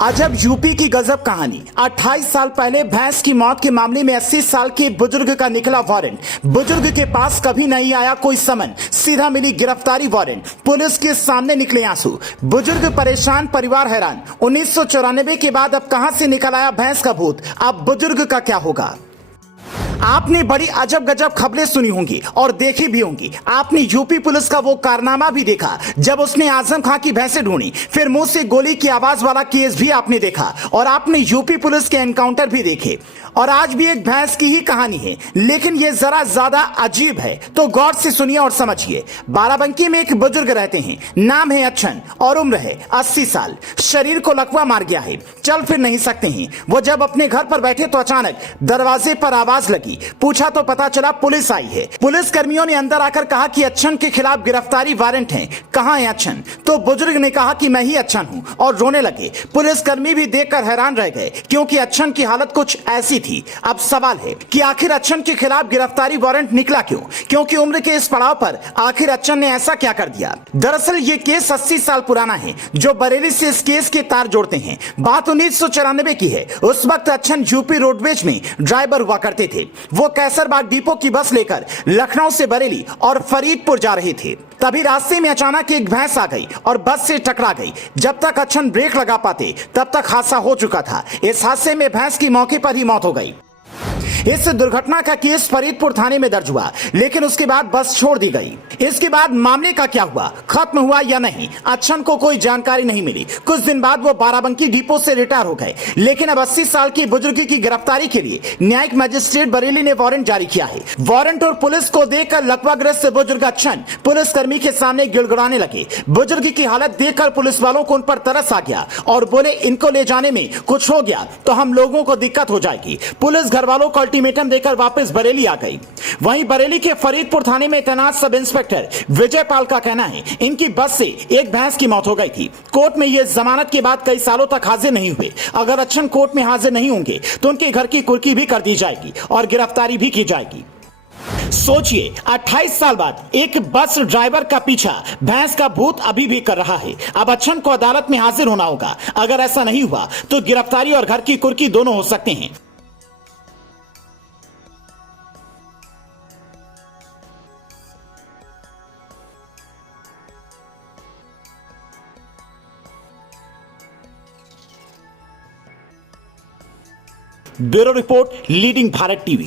अजब यूपी की गजब कहानी। 28 साल पहले भैंस की मौत के मामले में 80 साल के बुजुर्ग का निकला वारंट। बुजुर्ग के पास कभी नहीं आया कोई समन, सीधा मिली गिरफ्तारी वारंट। पुलिस के सामने निकले आंसू, बुजुर्ग परेशान, परिवार हैरान। 1994 के बाद अब कहां से निकल आया भैंस का भूत, अब बुजुर्ग का क्या होगा। आपने बड़ी अजब गजब खबरें सुनी होंगी और देखी भी होंगी। आपने यूपी पुलिस का वो कारनामा भी देखा जब उसने आजम खां की भैंसें ढूंढी, फिर मुंह से गोली की आवाज वाला केस भी आपने देखा और आपने यूपी पुलिस के एनकाउंटर भी देखे। और आज भी एक भैंस की ही कहानी है, लेकिन ये जरा ज्यादा अजीब है, तो गौर से सुनिए और समझिए। बाराबंकी में एक बुजुर्ग रहते हैं, नाम है अच्छन और उम्र है 80 साल। शरीर को लकवा मार गया है, चल फिर नहीं सकते हैं। वो जब अपने घर पर बैठे तो अचानक दरवाजे पर आवाज लगी, पूछा तो पता चला पुलिस आई है। पुलिस कर्मियों ने अंदर आकर कहा कि अच्छन के खिलाफ गिरफ्तारी वारंट है, कहां है अच्छन। तो बुजुर्ग ने कहा कि मैं ही अच्छन हूं और रोने लगे। पुलिस कर्मी भी देखकर हैरान रह गए, क्योंकि अच्छन की हालत कुछ ऐसी थी। अब सवाल है कि आखिर अच्छन के खिलाफ गिरफ्तारी वारंट निकला क्यों, क्योंकि उम्र के इस पड़ाव पर आखिर अच्छन ने ऐसा क्या कर दिया। दरअसल ये केस 80 साल पुराना है, जो बरेली से इस केस के तार जोड़ते हैं। बात 1994 की है। उस वक्त अच्छन यूपी रोडवेज में ड्राइवर हुआ करते थे। वो कैसरबाग डिपो की बस लेकर लखनऊ से बरेली और फरीदपुर जा रहे थे। तभी रास्ते में अचानक एक भैंस आ गई और बस से टकरा गई। जब तक अच्छन ब्रेक लगा पाते तब तक हादसा हो चुका था। इस हादसे में भैंस की मौके पर ही मौत हो गई। इस दुर्घटना का केस फरीदपुर थाने में दर्ज हुआ, लेकिन उसके बाद बस छोड़ दी गई। इसके बाद मामले का क्या हुआ, खत्म हुआ या नहीं, अच्छन को कोई जानकारी नहीं मिली। कुछ दिन बाद वो बाराबंकी डिपो से रिटायर हो गए, लेकिन अब 80 साल की बुजुर्ग की गिरफ्तारी के लिए न्यायिक मजिस्ट्रेट बरेली ने वारंट जारी किया है। वारंट और पुलिस को देखकर लकवाग्रस्त बुजुर्ग अच्छन पुलिस कर्मी के सामने गिड़गिड़ाने लगे। बुजुर्ग की हालत देखकर पुलिस वालों को उन पर तरस आ गया और बोले, इनको ले जाने में कुछ हो गया तो हम लोगों को दिक्कत हो जाएगी। पुलिस घर वालों को अल्टीमेटम देकर वापस बरेली आ गई। वहीं बरेली के फरीदपुर थाने में तैनात सब इंस्पेक्टर विजय पाल का कहना है, इनकी बस से एक भैंस की मौत हो गई थी। कोर्ट में ये जमानत के बाद कई सालों तक हाजिर नहीं हुए। अगर अच्छन कोर्ट में हाजिर नहीं होंगे तो उनके घर की कुर्की भी कर दी जाएगी और गिरफ्तारी भी की जाएगी। सोचिए, 28 साल बाद एक बस ड्राइवर का पीछा भैंस का भूत अभी भी कर रहा है। अब अच्छन को अदालत में हाजिर होना होगा। अगर ऐसा नहीं हुआ तो गिरफ्तारी और घर की कुर्की दोनों हो सकते हैं। Bureau report, leading Bharat TV.